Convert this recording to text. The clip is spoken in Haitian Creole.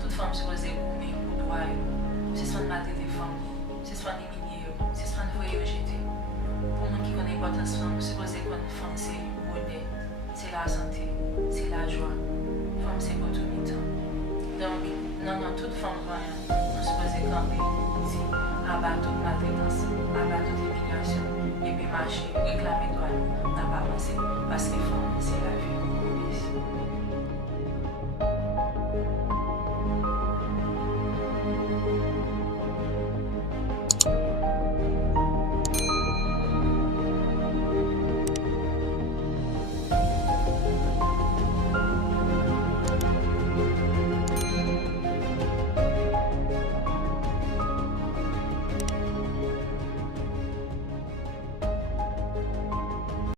Toute femme supposée goumer pour droit, c'est soit de maltraiter les femmes, c'est soit d'éliminer, c'est soit de voyer rejeter. Pour moi qui connaît l'importance de femme, supposé qu'on femme c'est bonheur, c'est la santé, c'est la joie. Femme c'est opportunité. Donc, non, toute femme nous supposé camper, ici, abattre toute maltraitance, abattre toute humiliation, et puis marcher, réclamer droit, n'a pas passé, parce que femme c'est la vie. Merci.